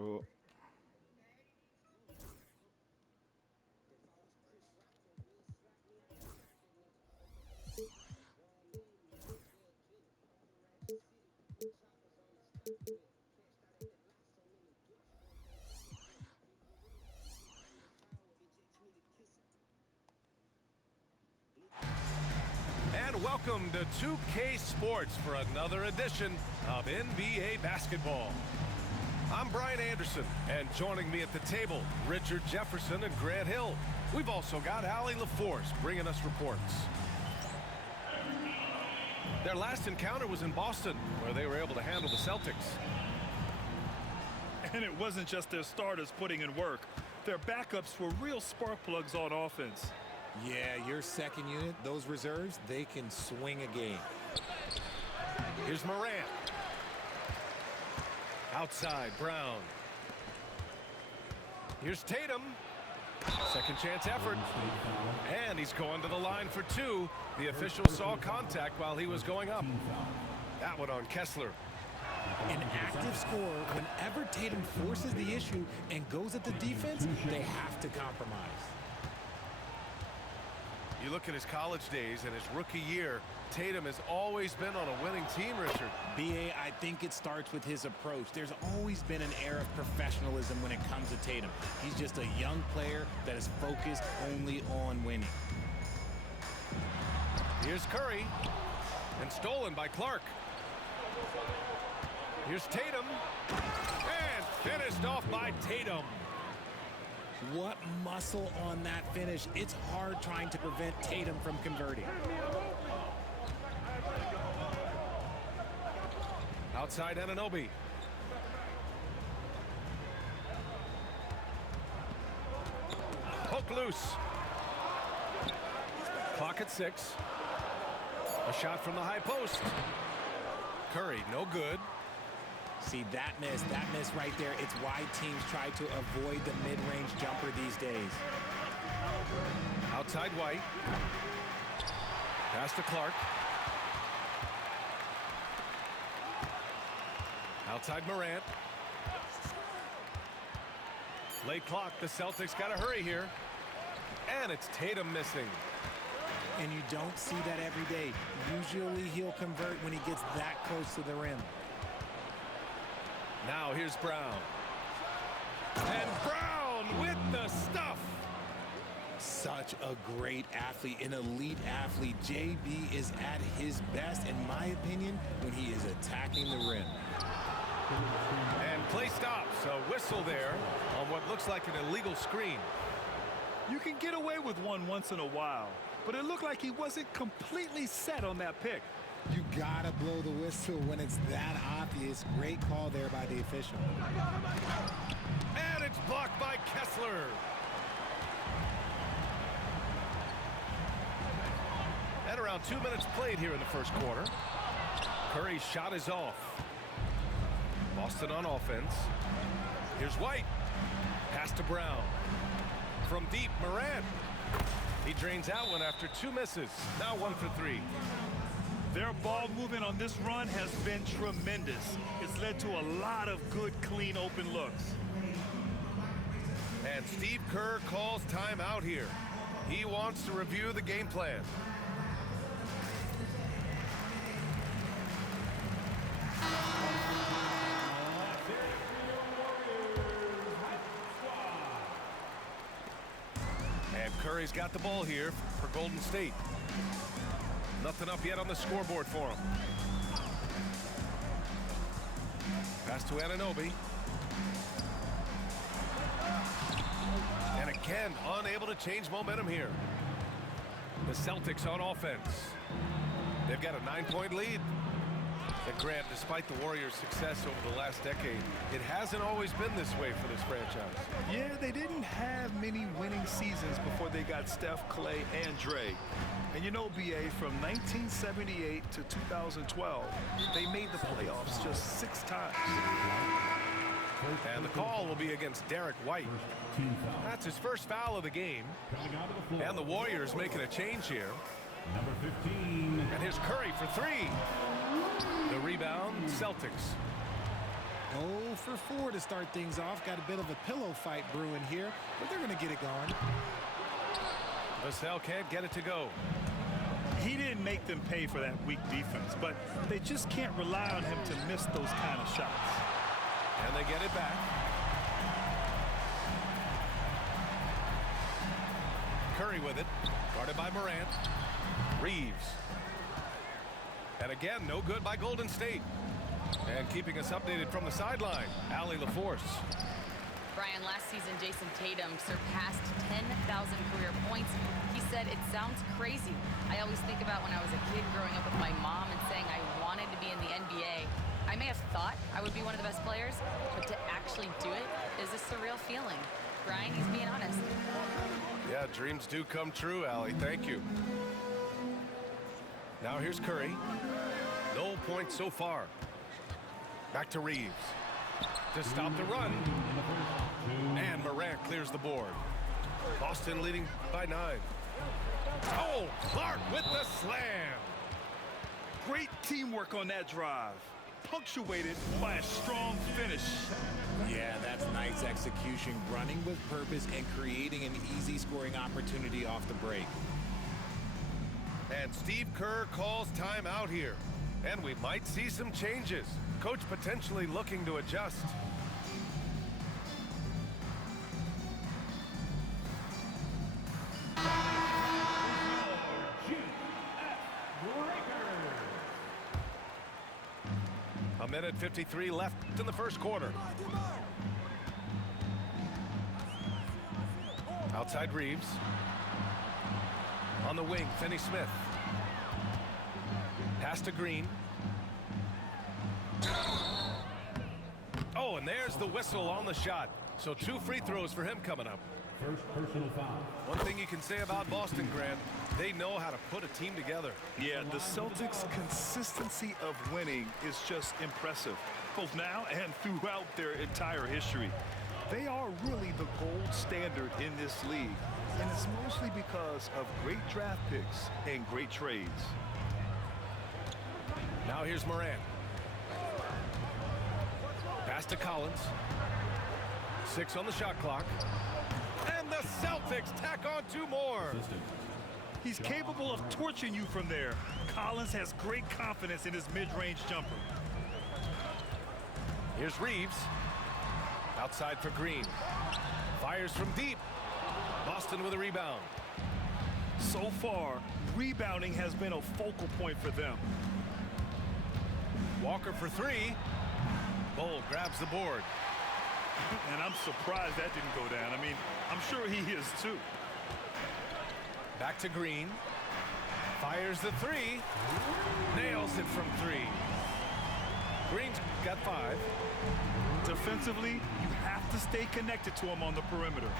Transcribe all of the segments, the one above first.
bro. And welcome to 2K Sports for another edition of NBA basketball. I'm Brian Anderson, and joining me at the table, Richard Jefferson and Grant Hill. We've also got Allie LaForce bringing us reports. Their last encounter was in Boston, where they were able to handle the Celtics. And it wasn't just their starters putting in work. Their backups were real spark plugs on offense. Yeah, your second unit, those reserves, they can swing a game. Here's Morant. Outside, Brown. Here's Tatum. Second chance effort. And he's going to the line for two. The official saw contact while he was going up. That one on Kessler. An active scorer, whenever Tatum forces the issue and goes at the defense, they have to compromise. You look at his college days and his rookie year, Tatum has always been on a winning team, Richard. B.A., I think it starts with his approach. There's always been an air of professionalism when it comes to Tatum. He's just a young player that is focused only on winning. Here's Curry. And stolen by Clark. Here's Tatum. And finished off by Tatum. What muscle on that finish. It's hard trying to prevent Tatum from converting. Outside Anunoby. Hook loose. Clock at 6. A shot from the high post. Curry, no good. See, that miss right there, it's why teams try to avoid the mid-range jumper these days. Outside White. Pass to Clark. Outside Morant. Late clock, the Celtics got to hurry here. And it's Tatum missing. And you don't see that every day. Usually he'll convert when he gets that close to the rim. Now here's Brown. And Brown with the stuff. Such a great athlete, an elite athlete. JB is at his best, in my opinion, when he is attacking the rim. And play stops. A whistle there on what looks like an illegal screen. You can get away with one once in a while, but it looked like he wasn't completely set on that pick. You gotta blow the whistle when it's that obvious. Great call there by the official. And it's blocked by Kessler. At around 2 minutes played here in the first quarter. Curry's shot is off. Boston on offense. Here's White. Pass to Brown. From deep, Morant. He drains out one after 2 misses. Now 1 for 3. Their ball movement on this run has been tremendous. It's led to a lot of good, clean, open looks. And Steve Kerr calls timeout here. He wants to review the game plan. And Curry's got the ball here for Golden State. Nothing up yet on the scoreboard for him. Pass to Anunoby. And again, unable to change momentum here. The Celtics on offense. They've got a 9-point lead. And Grant, despite the Warriors' success over the last decade, it hasn't always been this way for this franchise. Yeah, they didn't have many winning seasons before they got Steph, Clay, and Dre. And you know, B.A., from 1978 to 2012, they made the playoffs just 6 times. And the call will be against Derek White. That's his first foul of the game. And the Warriors making a change here. Number 15. And here's Curry for 3. The rebound, Celtics. 0 for 4 to start things off. Got a bit of a pillow fight brewing here, but they're going to get it going. Vassell can't get it to go. He didn't make them pay for that weak defense, but they just can't rely on him to miss those kind of shots. And they get it back. Curry with it, guarded by Morant. Reeves. And again, no good by Golden State. And keeping us updated from the sideline, Allie LaForce. Brian, last season, Jason Tatum surpassed 10,000 career points. He said, "It sounds crazy. I always think about when I was a kid growing up with my mom and saying I wanted to be in the NBA. I may have thought I would be one of the best players, but to actually do it is a surreal feeling." Brian, he's being honest. Yeah, dreams do come true, Allie. Thank you. Now here's Curry. No points so far. Back to Reeves. To stop the run. And Morant clears the board. Boston leading by 9. Oh, Clark with the slam. Great teamwork on that drive, punctuated by a strong finish. Yeah, that's nice execution, running with purpose and creating an easy scoring opportunity off the break. And Steve Kerr calls timeout here. And we might see some changes. Coach potentially looking to adjust. A minute 53 left in the first quarter. Outside Reeves. On the wing, Finney-Smith. Pass to Green. Oh, and there's the whistle on the shot. So 2 free throws for him coming up. First personal foul. One thing you can say about Boston, Grant, they know how to put a team together. Yeah, the Celtics' consistency of winning is just impressive, both now and throughout their entire history. They are really the gold standard in this league, and it's mostly because of great draft picks and great trades. Now here's Morant. Pass to Collins. 6 on the shot clock. And the Celtics tack on 2 more. He's capable of torching you from there. Collins has great confidence in his mid-range jumper. Here's Reeves. Outside for Green. Fires from deep. Boston with a rebound. So far, rebounding has been a focal point for them. Walker for 3. Bull grabs the board. And I'm surprised that didn't go down. I mean, I'm sure he is too. Back to Green. Fires the 3. Nails it from 3. Green's got 5. Defensively, you have to stay connected to him on the perimeter.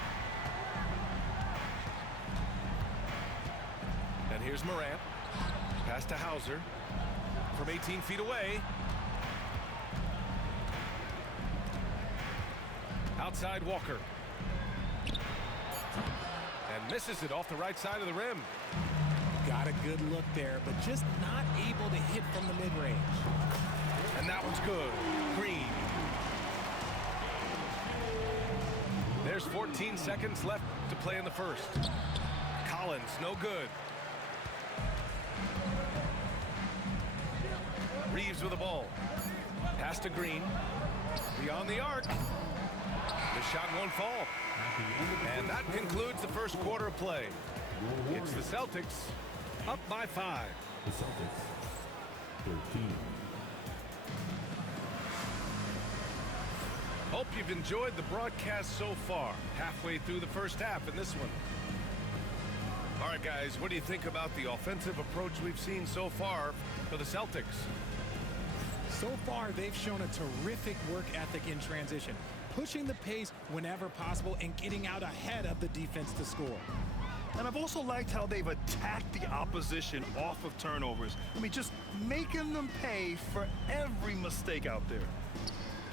And here's Morant. Pass to Hauser. From 18 feet away. Outside Walker. And misses it off the right side of the rim. Got a good look there, but just not able to hit from the mid-range. And that one's good. Green. There's 14 seconds left to play in the first. Collins, no good. Reeves with the ball. Pass to Green. Beyond the arc. The shot won't fall. And that concludes the first quarter of play. It's the Celtics up by 5. The Celtics, 13. Hope you've enjoyed the broadcast so far. Halfway through the first half in this one. All right, guys, what do you think about the offensive approach we've seen so far for the Celtics? So far, they've shown a terrific work ethic in transition, pushing the pace whenever possible and getting out ahead of the defense to score. And I've also liked how they've attacked the opposition off of turnovers. I mean, just making them pay for every mistake out there.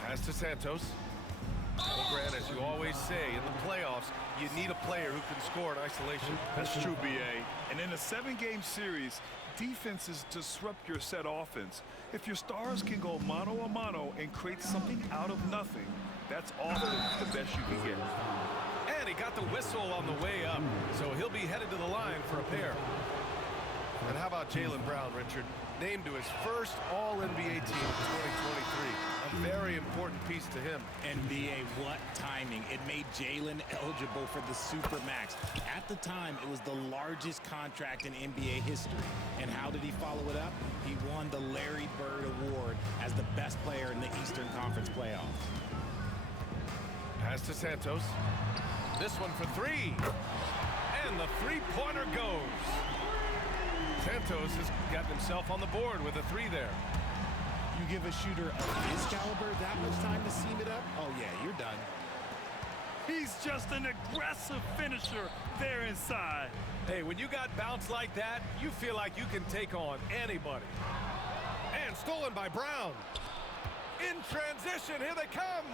Pass to Santos. Well, Grant, as you always say, in the playoffs, you need a player who can score in isolation. That's true, B.A. And in a 7-game series, defenses disrupt your set offense. If your stars can go mano a mano and create something out of nothing, that's often the best you can get. And he got the whistle on the way up, so he'll be headed to the line for a pair. And how about Jaylen Brown, Richard? Named to his first All-NBA team in 2023. A very important piece to him. NBA, what timing. It made Jaylen eligible for the Supermax. At the time, it was the largest contract in NBA history. And how did he follow it up? He won the Larry Bird Award as the best player in the Eastern Conference playoffs. Pass to Santos. This one for three. And the three-pointer goes. Santos has gotten himself on the board with a three there. You give a shooter of his caliber that much time to seam it up? Oh, yeah, you're done. He's just an aggressive finisher there inside. Hey, when you got bounce like that, you feel like you can take on anybody. And stolen by Brown. In transition, here they come.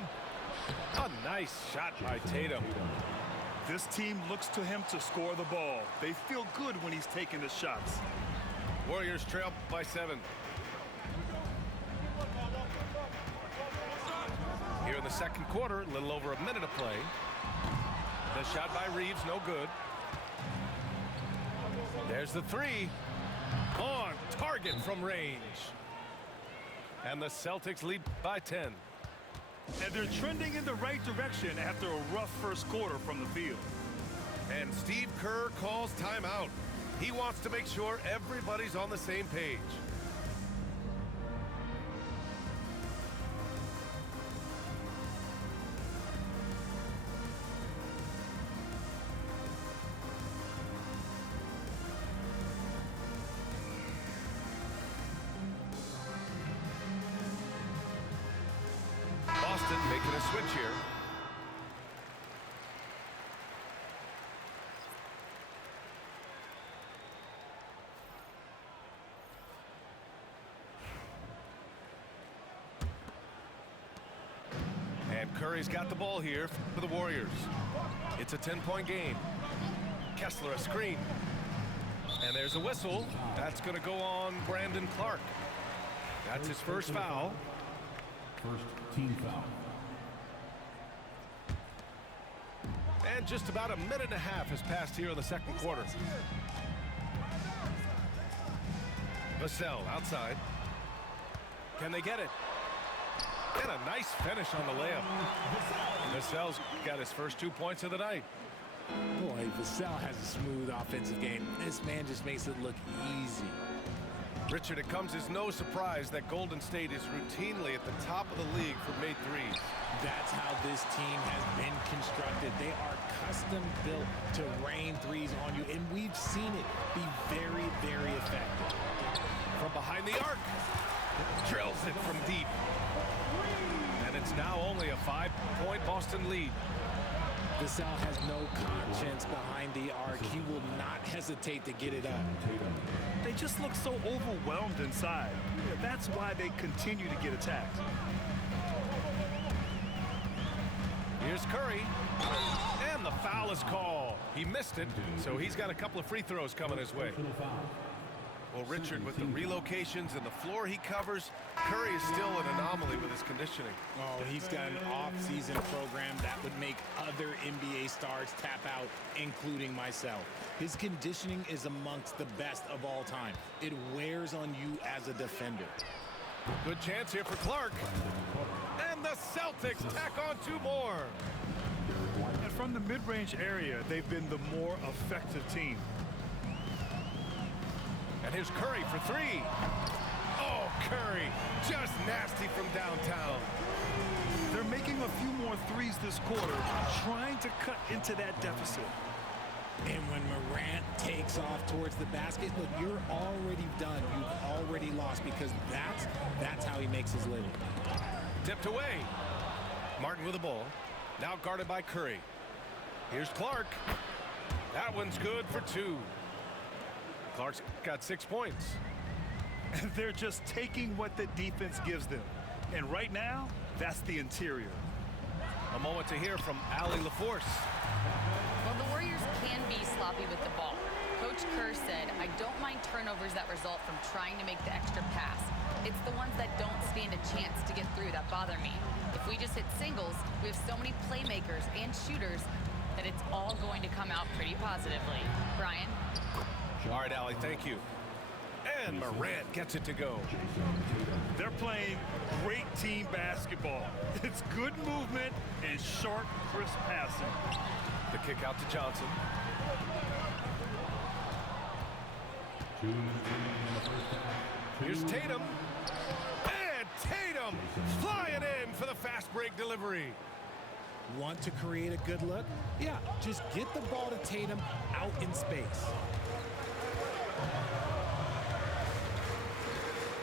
A nice shot by Tatum. This team looks to him to score the ball. They feel good when he's taking the shots. Warriors trail by 7. Here in the second quarter, a little over a minute of play. The shot by Reeves, no good. There's the three. On target from range. And the Celtics lead by 10. And they're trending in the right direction after a rough first quarter from the field. And Steve Kerr calls timeout. He wants to make sure everybody's on the same page. Boston making a switch here. And Curry's got the ball here for the Warriors. It's a 10-point game. Kessler a screen. And there's a whistle. That's going to go on Brandon Clark. That's his first foul. First team foul. And just about a minute and a half has passed here in the second quarter. Vassell outside. Can they get it? And a nice finish on the layup. Vassell's got his first 2 points of the night. Boy, Vassell has a smooth offensive game. This man just makes it look easy. Richard, it comes as no surprise that Golden State is routinely at the top of the league for made threes. That's how this team has been constructed. They are custom built to rain threes on you, and we've seen it be very, very effective. From behind the arc, drills it from deep. And it's now only a 5-point Boston lead. Vassell has no conscience behind the arc. He will not hesitate to get it up. They just look so overwhelmed inside. That's why they continue to get attacked. Here's Curry. And the foul is called. He missed it, so he's got a couple of free throws coming his way. Well, Richard, with the relocations and the floor he covers, Curry is still an anomaly with his conditioning. Oh, he's got an off-season program that would make other NBA stars tap out, including myself. His conditioning is amongst the best of all time. It wears on you as a defender. Good chance here for Clark. And the Celtics tack on 2 more. And from the mid-range area, they've been the more effective team. And here's Curry for 3. Oh, Curry, just nasty from downtown. They're making a few more threes this quarter, trying to cut into that deficit. And when Morant takes off towards the basket, look, you're already done. You've already lost because that's how he makes his living. Tipped away. Martin with the ball. Now guarded by Curry. Here's Clark. That one's good for 2. Clark's got 6 points. And they're just taking what the defense gives them. And right now, that's the interior. A moment to hear from Allie LaForce. Well, the Warriors can be sloppy with the ball. Coach Kerr said, I don't mind turnovers that result from trying to make the extra pass. It's the ones that don't stand a chance to get through that bother me. If we just hit singles, we have so many playmakers and shooters that it's all going to come out pretty positively. Brian? All right, Allie, thank you. And Morant gets it to go. They're playing great team basketball. It's good movement and sharp, crisp passing. The kick out to Johnson. Here's Tatum. And Tatum flying in for the fast break delivery. Want to create a good look? Yeah, just get the ball to Tatum out in space.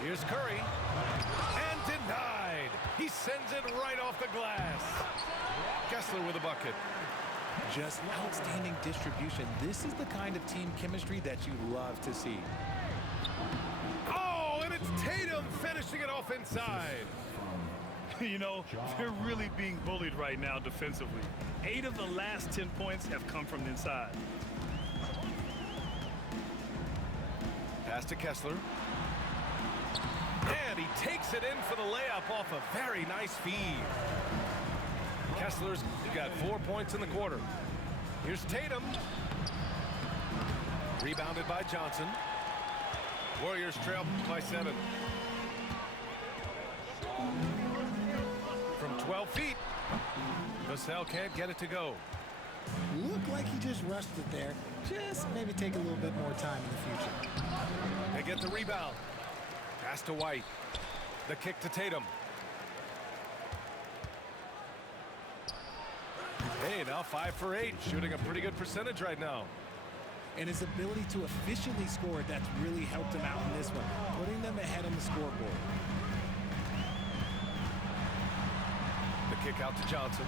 Here's Curry. And denied. He sends it right off the glass. Kessler with a bucket. Just outstanding distribution. This is the kind of team chemistry that you love to see. Oh, and it's Tatum finishing it off inside. You know, they're really being bullied right now defensively. 8 of the last 10 points have come from the inside. Pass to Kessler. And he takes it in for the layup off a very nice feed. Kessler's got 4 points in the quarter. Here's Tatum. Rebounded by Johnson. Warriors trail by 7. From 12 feet. Vassell can't get it to go. Looked like he just rushed it there. Just maybe take a little bit more time in the future. They get the rebound. Pass to White. The kick to Tatum. Hey, now 5 for 8. Shooting a pretty good percentage right now. And his ability to efficiently score, that's really helped him out in this one, putting them ahead on the scoreboard. The kick out to Johnson.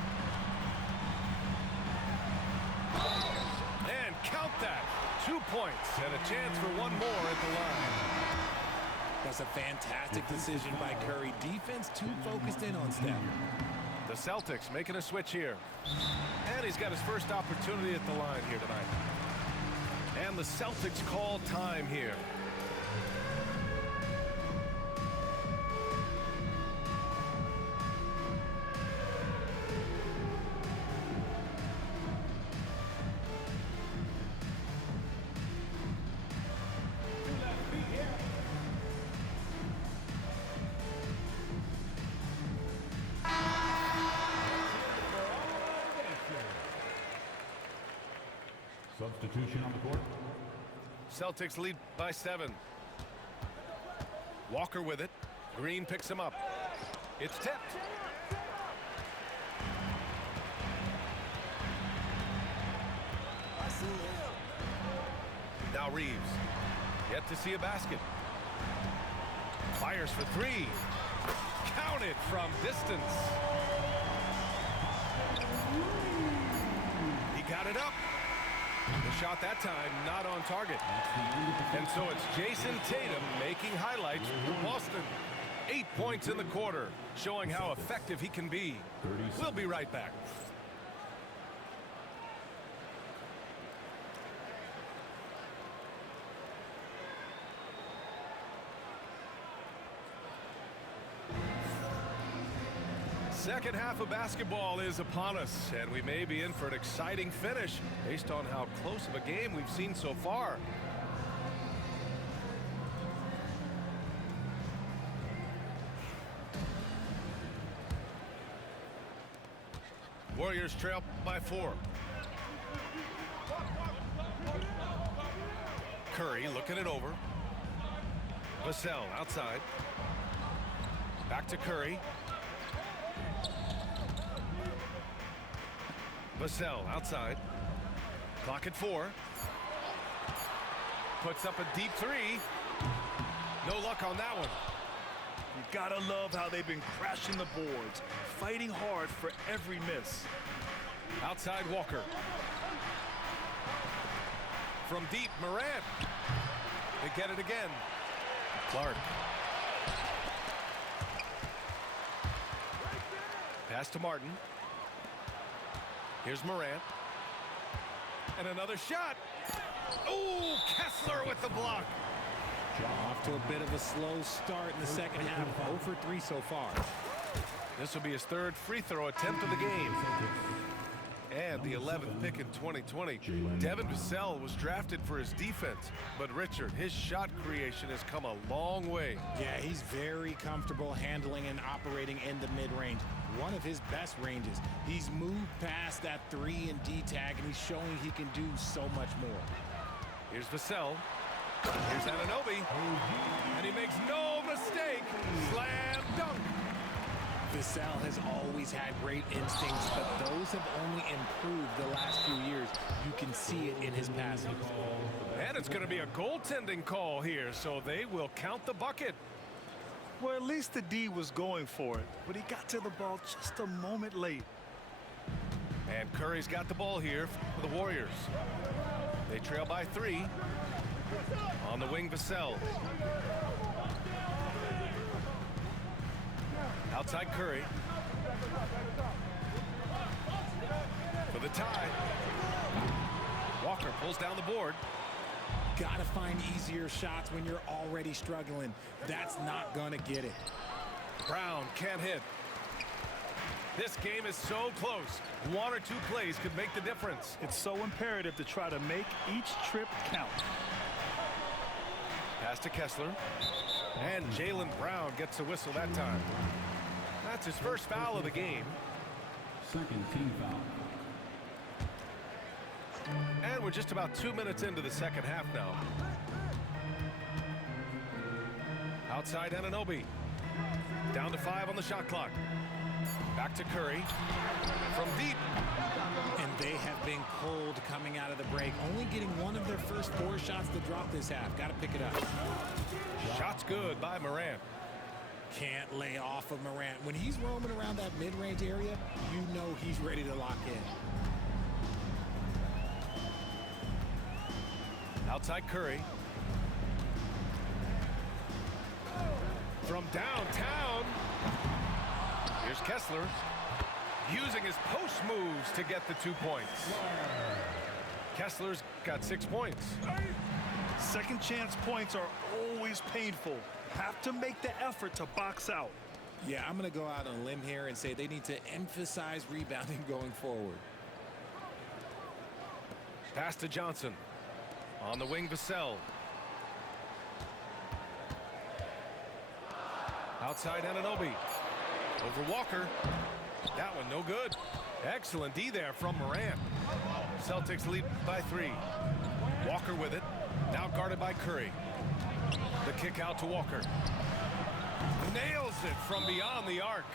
And count that. 2 points and a chance for one more at the line. That's a fantastic decision by Curry. Defense too focused in on Steph. The Celtics making a switch here. And he's got his first opportunity at the line here tonight. And the Celtics call time here. Substitution on the court. Celtics lead by 7. Walker with it. Green picks him up. It's tipped. Now Reeves. Yet to see a basket. Fires for 3. Counted from distance. He got it up. The shot that time not on target. And so it's Jason Tatum making highlights for Boston. 8 points in the quarter, showing how effective he can be. We'll be right back. Second half of basketball is upon us, and we may be in for an exciting finish based on how close of a game we've seen so far. Warriors trail by 4. Curry looking it over. Vassell outside. Back to Curry. Vassell outside. Clock at 4. Puts up a deep 3. No luck on that one. You gotta love how they've been crashing the boards, fighting hard for every miss. Outside Walker. From deep, Morant. They get it again. Clark. Pass to Martin. Here's Morant. And another shot. Oh, Kessler with the block. Off to a bit of a slow start in the second half. 0 for 3 so far. This will be his third free throw attempt of the game. And the 11th pick in 2020. Devin Vassell was drafted for his defense. But Richard, his shot creation has come a long way. Yeah, he's very comfortable handling and operating in the mid-range. One of his best ranges. He's moved past that 3 and D tag, and he's showing he can do so much more. Here's Vassell. Here's Anunoby. And he makes no mistake. Slam dunk. Vassell has always had great instincts, but those have only improved the last few years. You can see it in his passing. And it's going to be a goaltending call here, so they will count the bucket. Well, at least the D was going for it, but he got to the ball just a moment late. And Curry's got the ball here for the Warriors. They trail by 3. On the wing, Vassell. Outside Curry. For the tie. Walker pulls down the board. Gotta find easier shots when you're already struggling. That's not gonna get it. Brown can't hit. This game is so close. 1 or 2 plays could make the difference. It's so imperative to try to make each trip count. Pass to Kessler. And Jaylen Brown gets a whistle that time. That's his first foul of the game. Second team foul. And we're just about 2 minutes into the second half now. Outside Anunoby. Down to 5 on the shot clock. Back to Curry. From deep. And they have been cold coming out of the break. Only getting one of their first 4 shots to drop this half. Got to pick it up. Shots good by Morant. Can't lay off of Morant. When he's roaming around that mid-range area, you know he's ready to lock in. Outside Curry. From downtown. Here's Kessler. Using his post moves to get the 2 points. Kessler's got 6 points. Second chance points are always painful. Have to make the effort to box out. Yeah, I'm going to go out on a limb here and say they need to emphasize rebounding going forward. Pass to Johnson. On the wing, Vassell. Outside Anunoby. Over Walker. That one no good. Excellent D there from Morant. Celtics lead by 3. Walker with it. Now guarded by Curry. The kick out to Walker. Nails it from beyond the arc.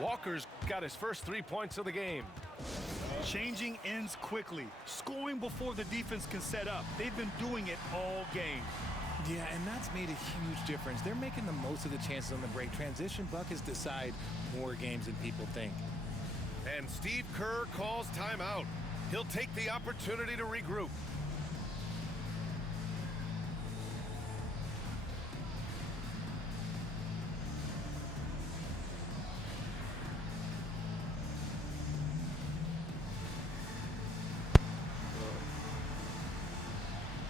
Walker's got his first 3 points of the game. Changing ends quickly. Scoring before the defense can set up. They've been doing it all game. Yeah, and that's made a huge difference. They're making the most of the chances on the break. Transition buckets decide more games than people think. And Steve Kerr calls timeout. He'll take the opportunity to regroup.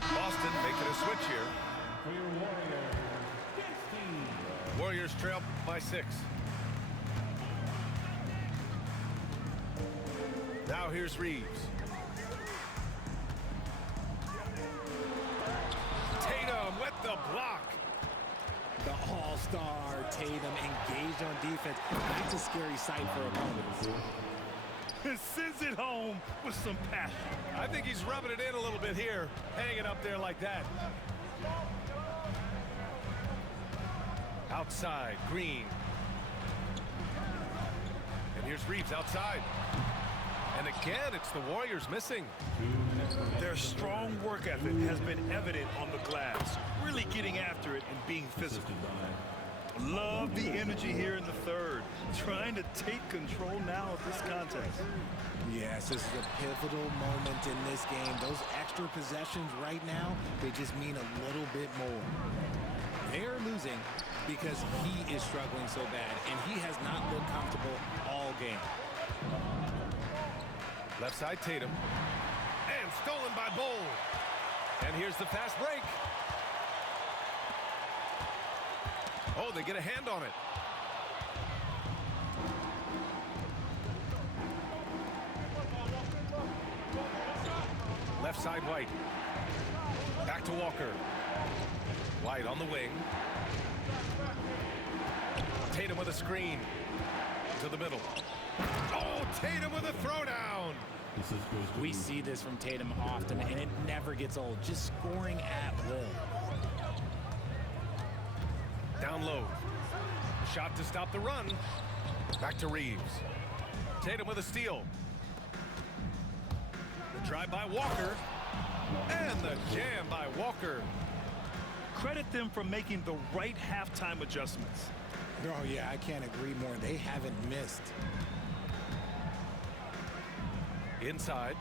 Boston making a switch here. For your Warriors, 15. Warriors trail by 6. Now here's Reeves. Tatum with the block. The all-star Tatum engaged on defense. That's a scary sight for opponents. Sends it home with some passion. I think he's rubbing it in a little bit here, hanging up there like that. Outside, Green. And here's Reeves outside. And again, it's the Warriors missing. Their strong work ethic has been evident on the glass, really getting after it and being physical. Love the energy here in the third, trying to take control now of this contest. Yes, this is a pivotal moment in this game. Those extra possessions right now, they just mean a little bit more. They're losing because he is struggling so bad, and he has not looked comfortable all game. Left side Tatum. And stolen by Bull. And here's the fast break. Oh, they get a hand on it. Left side White. Back to Walker. White on the wing. Tatum with a screen. To the middle. Oh, Tatum with a throwdown. We see this from Tatum often, and it never gets old. Just scoring at will. Down low. Shot to stop the run. Back to Reeves. Tatum with a steal. The drive by Walker. And the jam by Walker. Credit them for making the right halftime adjustments. Oh, yeah, I can't agree more. They haven't missed. Inside.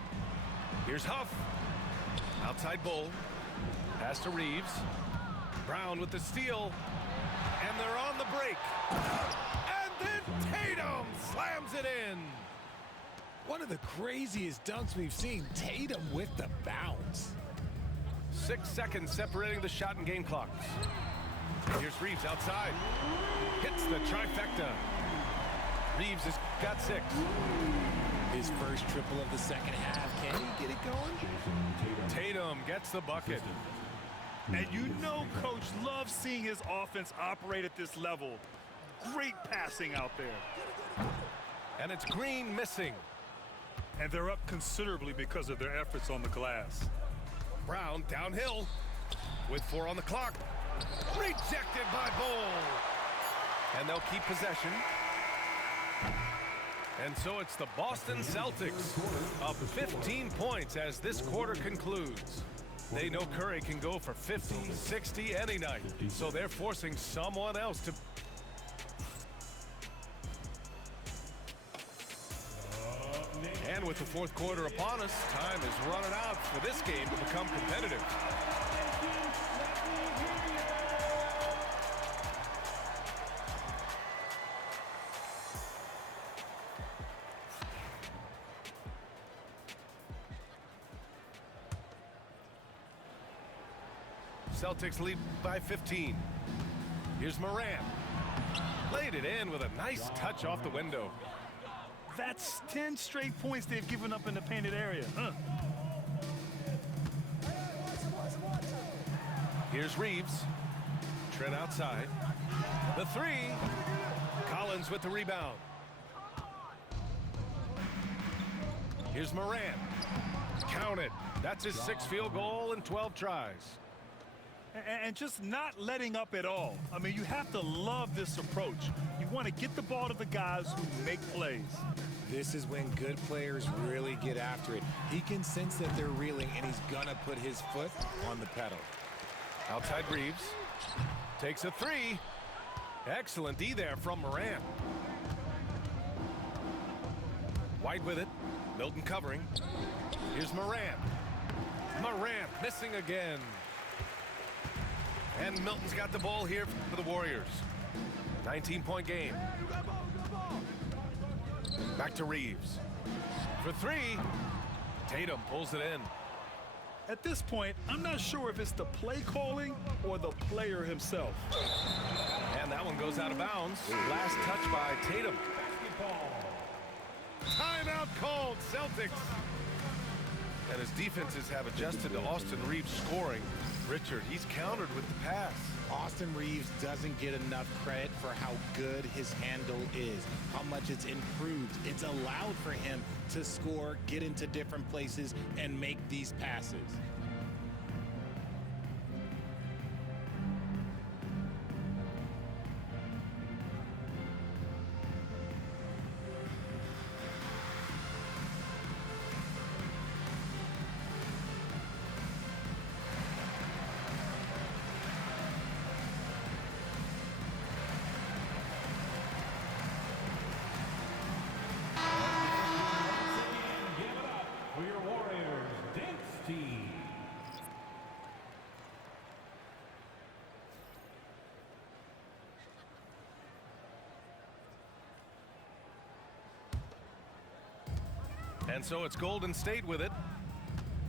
Here's Huff. Outside Bull. Pass to Reeves. Brown with the steal. And they're on the break. And then Tatum slams it in. One of the craziest dunks we've seen. Tatum with the bounce. 6 seconds separating the shot and game clocks. Here's Reeves outside. Hits the trifecta. Reeves has got 6. His first triple of the second half. Can he get it going? Tatum gets the bucket. And you know Coach loves seeing his offense operate at this level. Great passing out there. And it's Green missing. And they're up considerably because of their efforts on the glass. Brown downhill with 4 on the clock. Rejected by Bull. And they'll keep possession. And so it's the Boston Celtics up 15 points as this quarter concludes. They know Curry can go for 50, 60 any night. So they're forcing someone else to... And with the fourth quarter upon us, time is running out for this game to become competitive. Celtics lead by 15. Here's Morant. Laid it in with a nice touch off the window. That's 10 straight points they've given up in the painted area. Here's Reeves. Trent outside. The 3. Collins with the rebound. Here's Morant. Counted. That's his 6th field goal in 12 tries. And just not letting up at all. I mean, you have to love this approach. You want to get the ball to the guys who make plays. This is when good players really get after it. He can sense that they're reeling, and he's going to put his foot on the pedal. Outside Reeves. Takes a 3. Excellent D there from Morant. White with it. Milton covering. Here's Morant. Morant missing again. And Milton's got the ball here for the Warriors. 19-point game. Back to Reeves. For 3. Tatum pulls it in. At this point, I'm not sure if it's the play calling or the player himself. And that one goes out of bounds. Last touch by Tatum. Timeout called, Celtics. And his defenses have adjusted to Austin Reeves scoring. Richard, he's countered with the pass. Austin Reeves doesn't get enough credit for how good his handle is, how much it's improved. It's allowed for him to score, get into different places, and make these passes. For your Warriors, dance team. And so it's Golden State with it,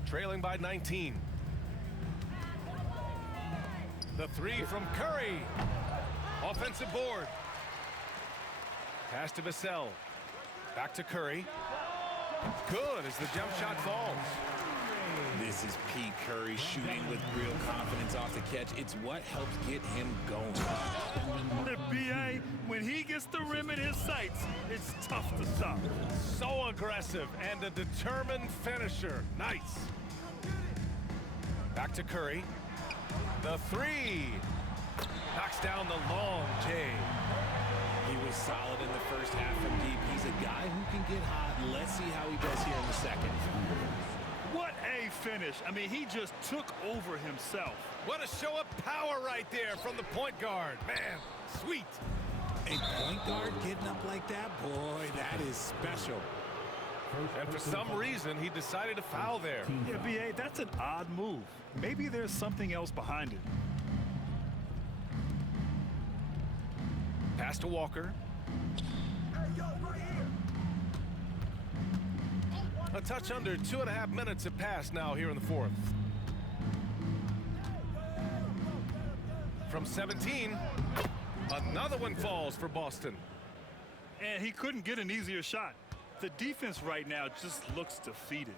trailing by 19. The three from Curry. Offensive board. Pass to Vassell. Back to Curry. Good as the jump shot falls. This is Pete Curry shooting with real confidence off the catch. It's what helps get him going. The BA, when he gets the rim in his sights, it's tough to stop. So aggressive and a determined finisher. Nice. Back to Curry. The three. Knocks down the long J. He was solid in the first half from deep. He's a guy who can get hot. Let's see how he does here in the second. What a finish. I mean, he just took over himself. What a show of power right there from the point guard. Man, sweet. A point guard getting up like that, boy, that is special. And for some reason, he decided to foul there. Yeah, BA, that's an odd move. Maybe there's something else behind it. Pass to Walker. A touch under 2.5 minutes have passed now here in the fourth. From 17, another one falls for Boston. And he couldn't get an easier shot. The defense right now just looks defeated.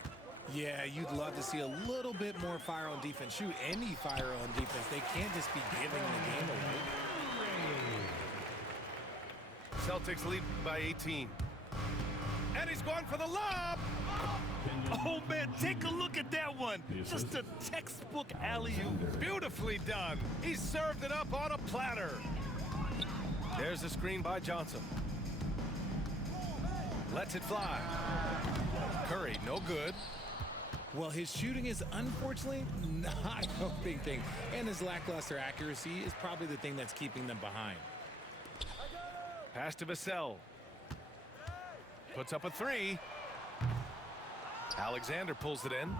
Yeah, you'd love to see a little bit more fire on defense. Shoot, any fire on defense. They can't just be giving the game away. Celtics lead by 18. And he's going for the lob. Oh, man, take a look at that one. Just a textbook alley-oop. Beautifully done. He served it up on a platter. There's the screen by Johnson. Lets it fly. Curry, no good. Well, his shooting is unfortunately not a big thing. And his lackluster accuracy is probably the thing that's keeping them behind. Pass to Vassell. Puts up a three. Alexander pulls it in.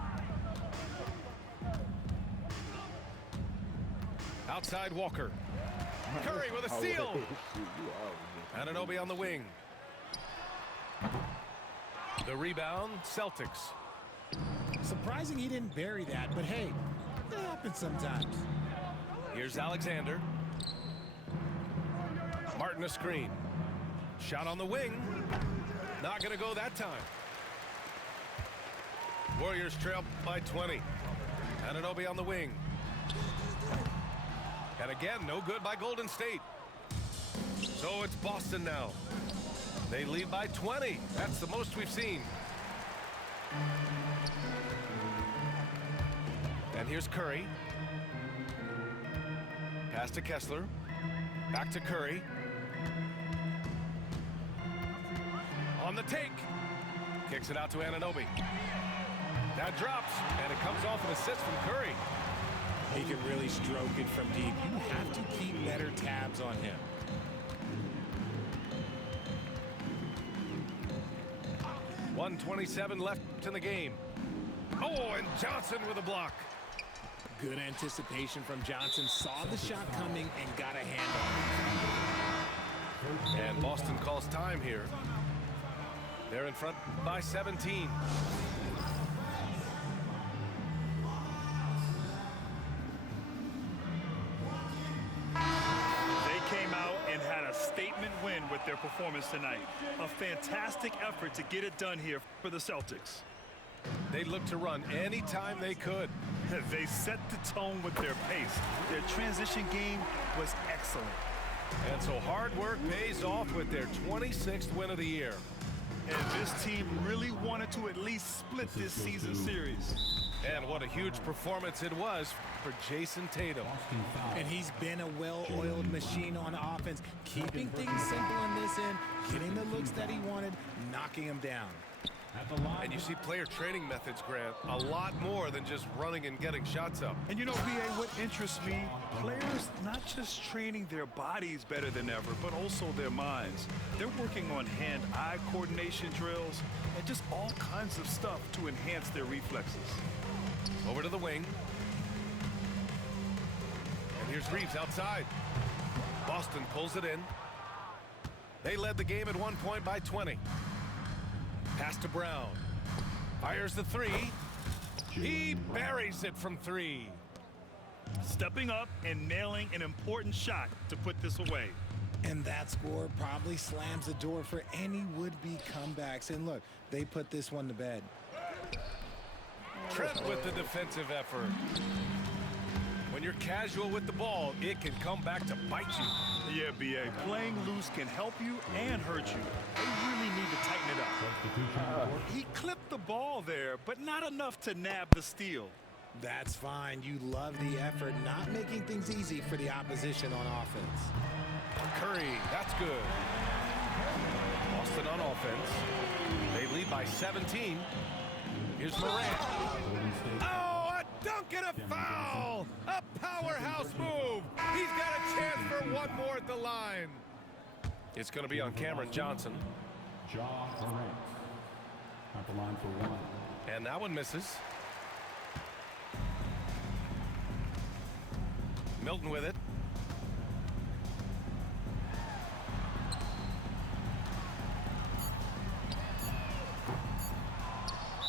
Outside Walker. Curry with a steal. Anunoby on the wing. The rebound, Celtics. Surprising he didn't bury that, but hey, that happens sometimes. Here's Alexander. Martin a screen. Shot on the wing. Not going to go that time. Warriors trail by 20. Anunoby on the wing. And again, no good by Golden State. So it's Boston now. They lead by 20. That's the most we've seen. And here's Curry. Pass to Kessler. Back to Curry. On the take. Kicks it out to Anunoby. That drops, and it comes off an assist from Curry. He can really stroke it from deep. You have to keep better tabs on him. .127 left in the game. Oh, and Johnson with a block. Good anticipation from Johnson. Saw the shot coming and got a hand on it. And Boston calls time here. They're in front by 17. Statement win with their performance tonight. A fantastic effort to get it done here for the Celtics. They looked to run anytime they could. They set the tone with their pace. Their transition game was excellent. And so hard work pays off with their 26th win of the year. And this team really wanted to at least split this season series. And what a huge performance it was for Jason Tatum. And he's been a well-oiled machine on offense, keeping things simple in this end, getting the looks that he wanted, knocking them down. And you see player training methods, Grant, a lot more than just running and getting shots up. And you know, BA, what interests me, players not just training their bodies better than ever, but also their minds. They're working on hand-eye coordination drills and just all kinds of stuff to enhance their reflexes. Over to the wing. And here's Reeves outside. Boston pulls it in. They led the game at one point by 20. Pass to Brown. Fires the three. He buries it from three. Stepping up and nailing an important shot to put this away. And that score probably slams the door for any would-be comebacks. And look, they put this one to bed. Trent with the defensive effort. When you're casual with the ball, it can come back to bite you. Yeah, B.A. Playing loose can help you and hurt you. They really need to tighten it up. He clipped the ball there, but not enough to nab the steal. That's fine. You love the effort, not making things easy for the opposition on offense. Curry, that's good. Boston on offense. They lead by 17. Here's Morant. Oh, a dunk and a foul! A powerhouse move! He's got a chance for one more at the line. It's going to be on Cameron Johnson. Ja Morant at the line for one. And that one misses. Milton with it.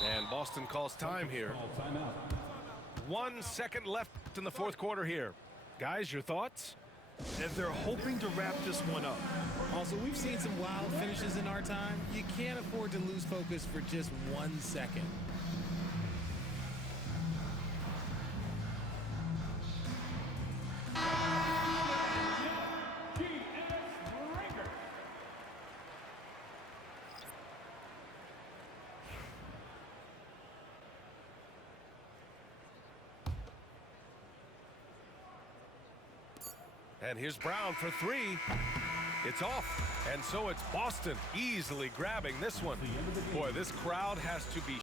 And Boston calls time here. Call timeout. 1 second left in the fourth quarter here. Guys, your thoughts? And they're hoping to wrap this one up. Also, we've seen some wild finishes in our time. You can't afford to lose focus for just 1 second. And here's Brown for three. It's off. And so it's Boston easily grabbing this one. Boy, this crowd has to be